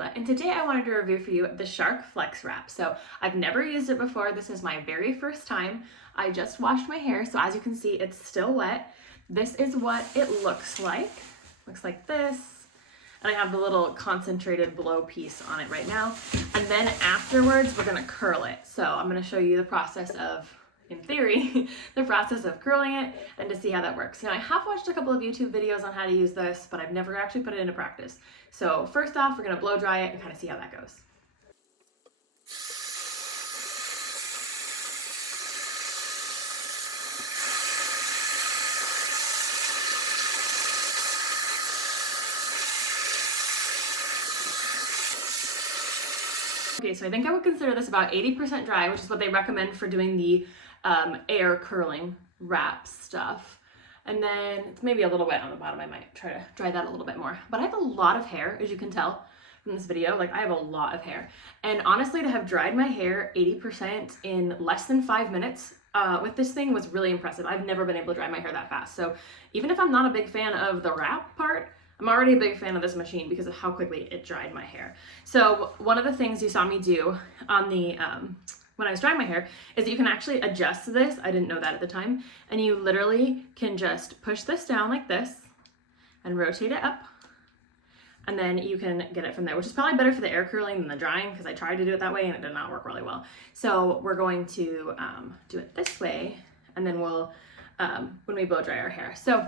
And today I wanted to review for you the Shark Flex Wrap. So I've never used it before. This is my very first time. I just washed my hair, so as you can see, it's still wet. This is what it looks like. Looks like this. And I have the little concentrated blow piece on it right now. And then afterwards, we're gonna curl it. So I'm gonna show you the process of, in theory, the process of curling it and to see how that works. Now, I have watched a couple of YouTube videos on how to use this, but I've never actually put it into practice. So first off, we're gonna blow dry it and kind of see how that goes. Okay, so I think I would consider this about 80% dry, which is what they recommend for doing the air curling wrap stuff. And then it's maybe a little wet on the bottom. I might try to dry that a little bit more. But I have a lot of hair, as you can tell from this video. Like, I have a lot of hair. And honestly, to have dried my hair 80% in less than 5 minutes with this thing was really impressive. I've never been able to dry my hair that fast. So even if I'm not a big fan of the wrap part, I'm already a big fan of this machine because of how quickly it dried my hair. So one of the things you saw me do on the when I was drying my hair is that you can actually adjust this. I didn't know that at the time. And you literally can just push this down like this and rotate it up. And then you can get it from there, which is probably better for the air curling than the drying because I tried to do it that way and it did not work really well. So we're going to do it this way, and then we'll, when we blow dry our hair. So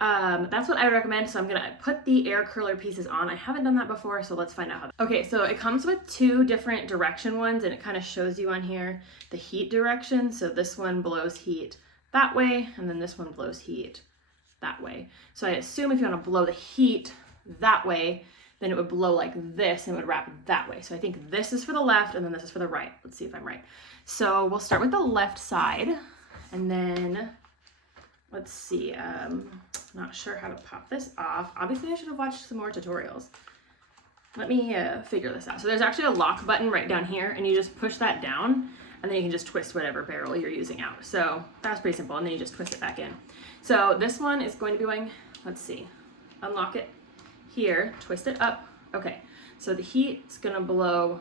that's what I recommend. So I'm gonna put the air curler pieces on. I haven't done that before, so let's find out how. Okay, so it comes with 2 different direction ones, and it kind of shows you on here the heat direction. So this one blows heat that way, and then this one blows heat that way. So I assume if you want to blow the heat that way, then it would blow like this and it would wrap that way. So I think this is for the left and then this is for the right. Let's see if I'm right. So we'll start with the left side, and then let's see, not sure how to pop this off. Obviously I should have watched some more tutorials. Let me figure this out. So there's actually a lock button right down here, and you just push that down and then you can just twist whatever barrel you're using out. So that's pretty simple, and then you just twist it back in. So this one is going to be going, let's see, unlock it here, twist it up. Okay, so the heat's gonna blow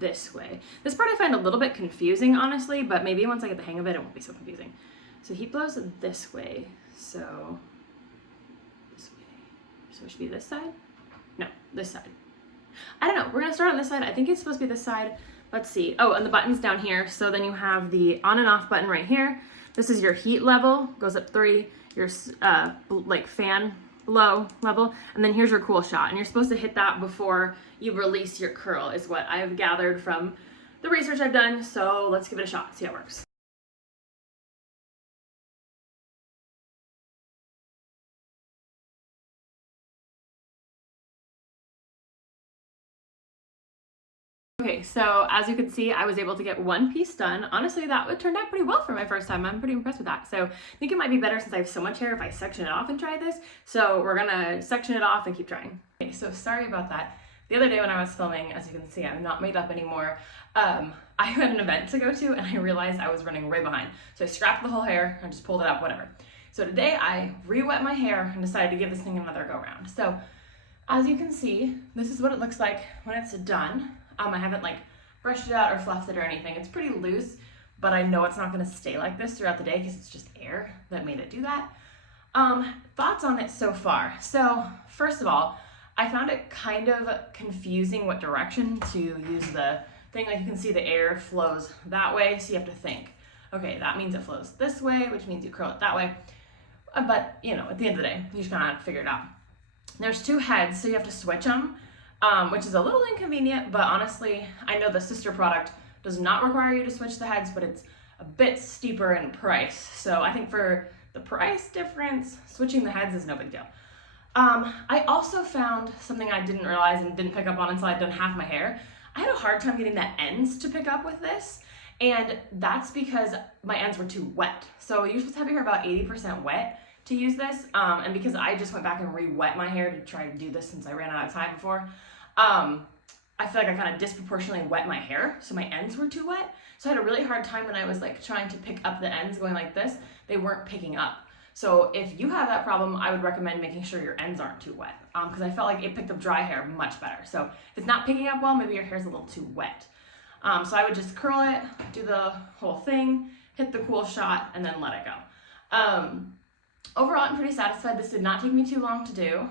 this way. This part I find a little bit confusing, honestly, but maybe once I get the hang of it, it won't be so confusing. So heat blows this way, so this way. So it should be this side? No, this side. I don't know, we're gonna start on this side. I think it's supposed to be this side. Let's see. Oh, and the button's down here. So then you have the on and off button right here. This is your heat level, goes up 3, your like fan low level, and then here's your cool shot. And you're supposed to hit that before you release your curl, is what I've gathered from the research I've done. So let's give it a shot, see how it works. Okay, so as you can see, I was able to get 1 piece done. Honestly, that turned out pretty well for my first time. I'm pretty impressed with that. So I think it might be better, since I have so much hair, if I section it off and try this. So we're gonna section it off and keep trying. Okay, so sorry about that. The other day when I was filming, as you can see, I'm not made up anymore. I had an event to go to, and I realized I was running way behind. So I scrapped the whole hair and just pulled it up, whatever. So today I re-wet my hair and decided to give this thing another go round. So as you can see, this is what it looks like when it's done. I haven't like brushed it out or fluffed it or anything. It's pretty loose, but I know it's not gonna stay like this throughout the day because it's just air that made it do that. Thoughts on it so far. So first of all, I found it kind of confusing what direction to use the thing. Like, you can see the air flows that way, so you have to think, okay, that means it flows this way, which means you curl it that way. But you know, at the end of the day, you just kind of have to figure it out. There's 2 heads, so you have to switch them. Which is a little inconvenient, but honestly, I know the sister product does not require you to switch the heads, but it's a bit steeper in price. So I think for the price difference, switching the heads is no big deal. I also found something I didn't realize and didn't pick up on until I'd done half my hair. I had a hard time getting the ends to pick up with this, and that's because my ends were too wet. So you're supposed to have your hair about 80% wet to use this, and because I just went back and re-wet my hair to try to do this since I ran out of time before, I feel like I kind of disproportionately wet my hair, so my ends were too wet. So I had a really hard time when I was like trying to pick up the ends going like this. They weren't picking up. So if you have that problem, I would recommend making sure your ends aren't too wet, because I felt like it picked up dry hair much better. So if it's not picking up well, maybe your hair's a little too wet. So I would just curl it, do the whole thing, hit the cool shot, and then let it go. Overall, I'm pretty satisfied. This did not take me too long to do.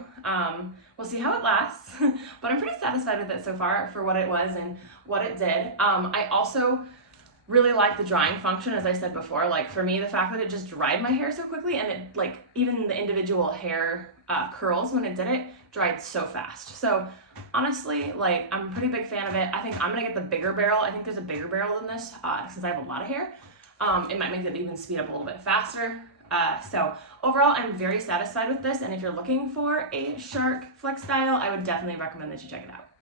We'll see how it lasts, but I'm pretty satisfied with it so far for what it was and what it did. I also really like the drying function, as I said before. Like for me, the fact that it just dried my hair so quickly, and it, like, even the individual hair curls when it did it dried so fast. So honestly, like, I'm a pretty big fan of it. I think I'm gonna get the bigger barrel. I think there's a bigger barrel than this since I have a lot of hair. It might make it even speed up a little bit faster. So overall, I'm very satisfied with this, and if you're looking for a Shark FlexStyle, I would definitely recommend that you check it out.